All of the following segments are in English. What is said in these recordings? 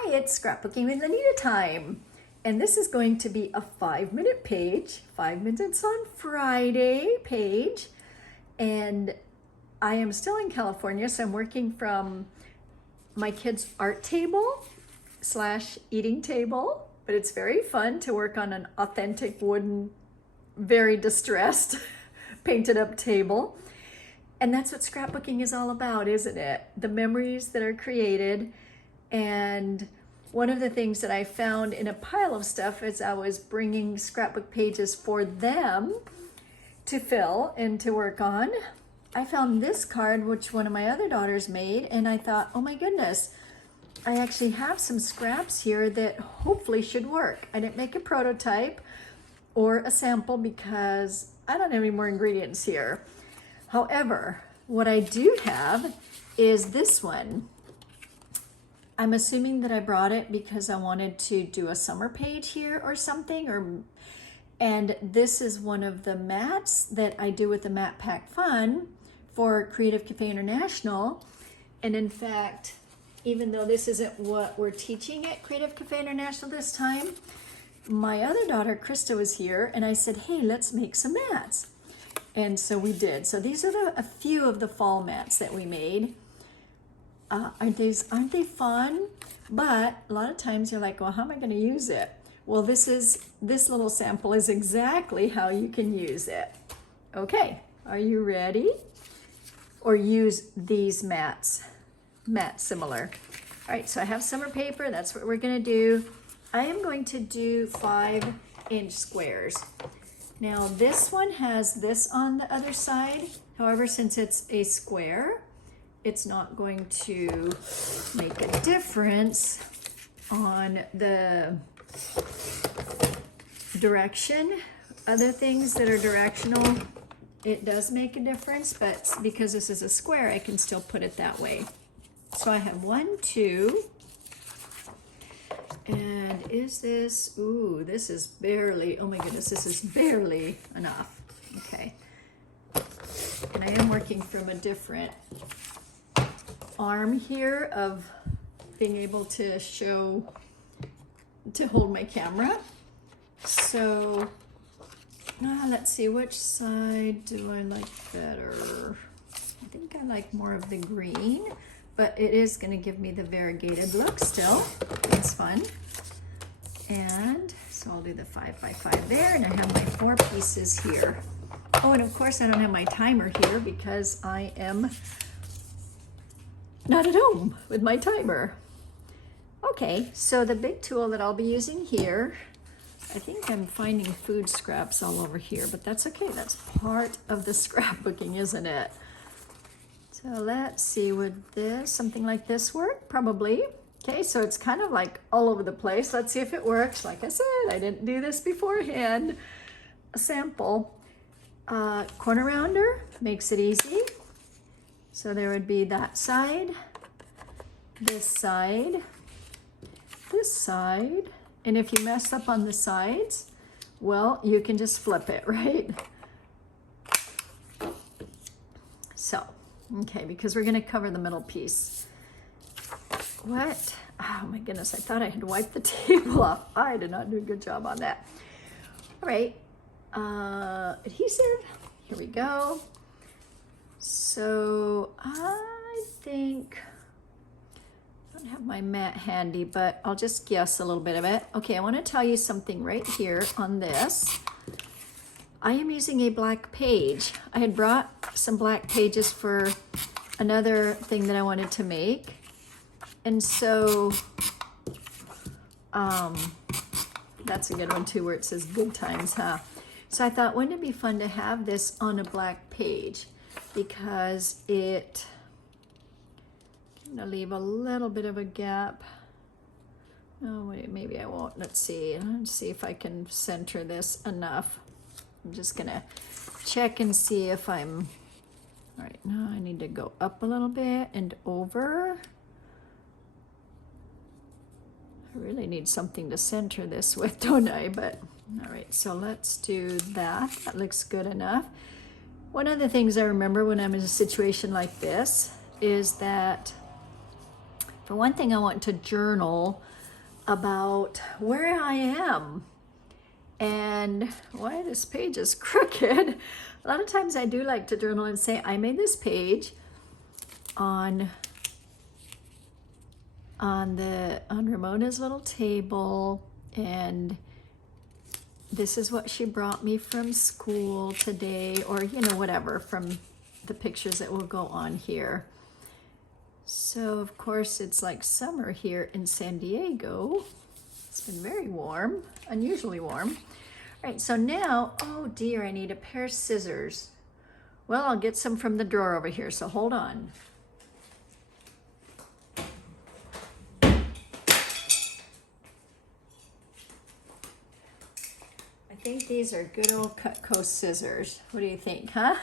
Hi, it's Scrapbooking with Anita time. And this is going to be a 5-minute page, 5 minutes on Friday page. And I am still in California, so I'm working from my kids' art table / eating table. But it's very fun to work on an authentic wooden, very distressed, painted up table. And that's what scrapbooking is all about, isn't it? The memories that are created. And one of the things that I found in a pile of stuff as I was bringing scrapbook pages for them to fill and to work on, I found this card, which one of my other daughters made, and I thought, oh my goodness, I actually have some scraps here that hopefully should work. I didn't make a prototype or a sample because I don't have any more ingredients here. However, what I do have is this one. I'm assuming that I brought it because I wanted to do a summer page here or something, and this is one of the mats that I do with the Mat Pack Fun for Creative Cafe International. And in fact, even though this isn't what we're teaching at Creative Cafe International this time, my other daughter, Krista, was here and I said, hey, let's make some mats. And so we did. So these are a few of the fall mats that we made. Aren't they fun? But a lot of times you're like, well, how am I going to use it? Well, this little sample is exactly how you can use it. Okay, are you ready? Or use these mats similar. All right, so I have summer paper. That's what we're going to do. I am going to do 5-inch squares. Now this one has this on the other side. However, since it's a square, it's not going to make a difference on the direction. Other things that are directional, it does make a difference, but because this is a square, I can still put it that way. So I have 1, 2, and is this, ooh, this is barely, oh my goodness, this is barely enough. Okay, and I am working from a different arm here of being able to hold my camera. So let's see, which side do I like better? I think I like more of the green, but it is going to give me the variegated look still. It's fun. And so I'll do the 5x5 there, and I have my 4 pieces here. Oh, and of course I don't have my timer here because I am not at home with my timer. Okay, so the big tool that I'll be using here, I think I'm finding food scraps all over here, but that's okay. That's part of the scrapbooking, isn't it? So let's see, would something like this work? Probably. Okay, so it's kind of like all over the place. Let's see if it works. Like I said, I didn't do this beforehand. A sample. Corner rounder makes it easy. So there would be that side, this side, and if you mess up on the sides, well, you can just flip it, right? So, okay, because we're gonna cover the middle piece. What? Oh my goodness, I thought I had wiped the table off. I did not do a good job on that. All right, adhesive, here we go. So I think, I don't have my mat handy, but I'll just guess a little bit of it. Okay, I want to tell you something right here on this. I am using a black page. I had brought some black pages for another thing that I wanted to make. And so that's a good one too, where it says good times, huh? So I thought, wouldn't it be fun to have this on a black page? Because it gonna leave a little bit of a gap. Oh wait, maybe I won't. Let's see if I can center this enough. I'm just gonna check and see if I'm all right. Now I need to go up a little bit and over. I really need something to center this with, don't I? But all right, so let's do that. That looks good enough. One of the things I remember when I'm in a situation like this is that For one thing, I want to journal about where I am and why this page is crooked. A lot of times I do like to journal and say, I made this page on Ramona's little table, and this is what she brought me from school today, or you know, whatever, from the pictures that will go on here. So of course it's like summer here in San Diego. It's been very warm, unusually warm. All right, so now, oh dear, I need a pair of scissors. Well, I'll get some from the drawer over here, so hold on. I think these are good old Cutco scissors. What do you think, huh?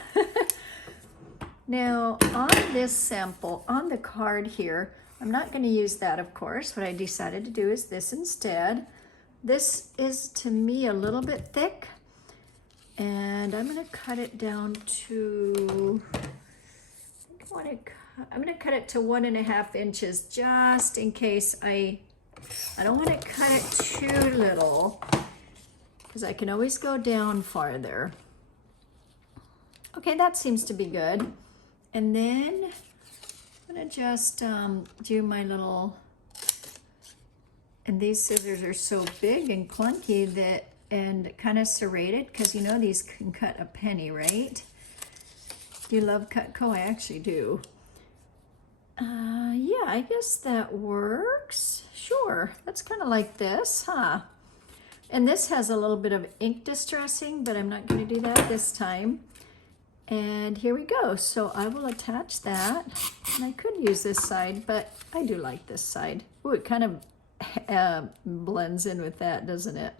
Now, on this sample, on the card here, I'm not going to use that, of course. What I decided to do is this instead. This is, to me, a little bit thick, and I'm going to cut it down to, I'm going to cut it to 1.5 inches, just in case I don't want to cut it too little, because I can always go down farther. Okay, that seems to be good. And then I'm going to just do my little, and these scissors are so big and clunky that, and kind of serrated, because you know these can cut a penny, right? Do you love Cutco? I actually do. Yeah, I guess that works. Sure, that's kind of like this, huh? And this has a little bit of ink distressing, but I'm not going to do that this time. And here we go. So I will attach that. And I could use this side, but I do like this side. Ooh, it kind of blends in with that, doesn't it?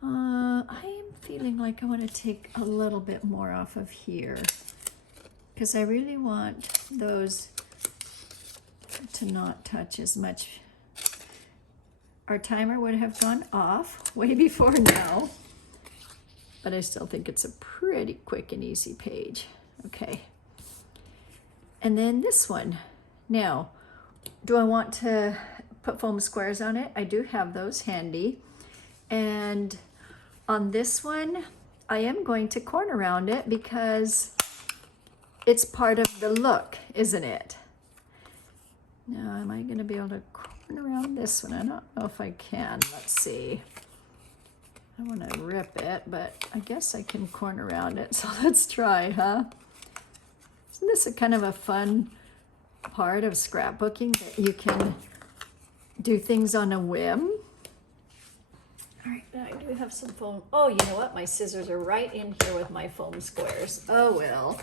I am feeling like I want to take a little bit more off of here, because I really want those to not touch as much. Our timer would have gone off way before now, but I still think it's a pretty quick and easy page. Okay. And then this one. Now, do I want to put foam squares on it? I do have those handy. And on this one, I am going to corner round it because it's part of the look, isn't it? Now, am I going to be able to corner around this one? I don't know if I can. Let's see. I want to rip it, but I guess I can corner around it. So let's try, huh? Isn't this a kind of a fun part of scrapbooking, that you can do things on a whim? All right, now I do have some foam. Oh, you know what? My scissors are right in here with my foam squares. Oh, well,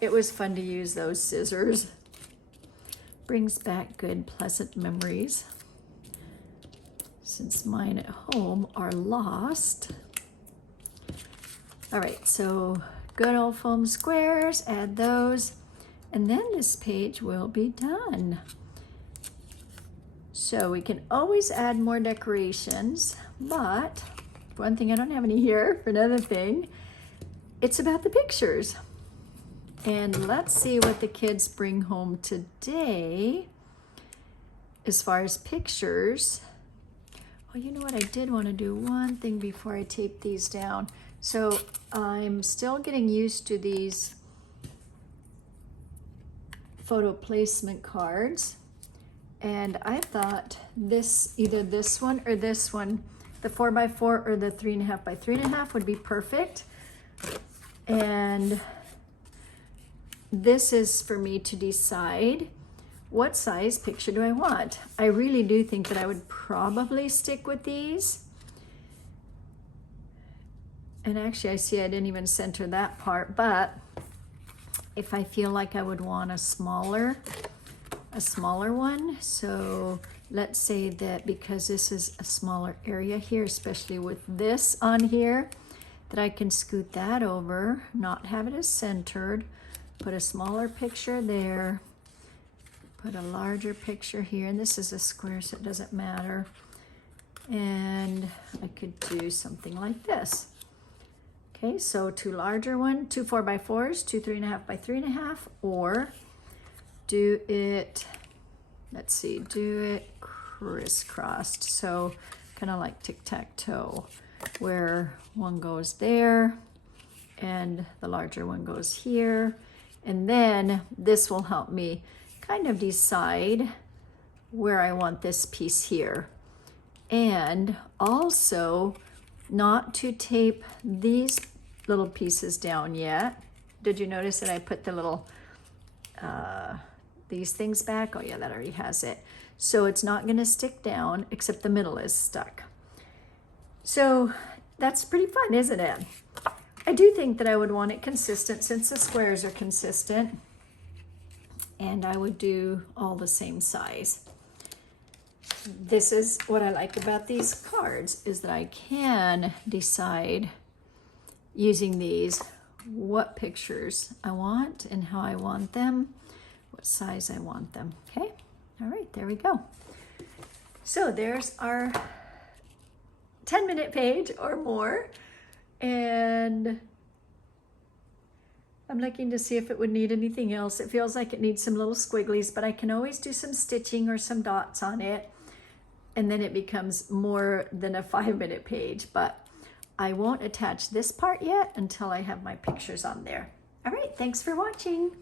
it was fun to use those scissors. Brings back good, pleasant memories, since mine at home are lost. All right, so good old foam squares, add those, and then this page will be done. So we can always add more decorations, but for one thing, I don't have any here. For another thing, it's about the pictures. And let's see what the kids bring home today as far as pictures. Well, you know what? I did want to do one thing before I tape these down. So I'm still getting used to these photo placement cards. And I thought this, either this one or this one, the 4x4 or the 3.5x3.5 would be perfect. And this is for me to decide what size picture do I want. I really do think that I would probably stick with these. And actually, I see I didn't even center that part, but if I feel like I would want a smaller one, so let's say that because this is a smaller area here, especially with this on here, that I can scoot that over, not have it as centered, put a smaller picture there, put a larger picture here, and this is a square, so it doesn't matter. And I could do something like this. Okay, so two larger one, two 4x4s, two 3.5x3.5, or do it, let's see, do it crisscrossed. So kind of like tic-tac-toe, where one goes there and the larger one goes here. And then this will help me kind of decide where I want this piece here. And also not to tape these little pieces down yet. Did you notice that I put the little, these things back? Oh yeah, that already has it. So it's not gonna stick down, except the middle is stuck. So that's pretty fun, isn't it? I do think that I would want it consistent since the squares are consistent, and I would do all the same size. This is what I like about these cards, is that I can decide using these what pictures I want and how I want them, what size I want them. Okay, all right, there we go. So there's our 10-minute page or more, and I'm looking to see if it would need anything else. It feels like it needs some little squigglies, but I can always do some stitching or some dots on it, and then it becomes more than a 5-minute page. But I won't attach this part yet until I have my pictures on there. All right, thanks for watching.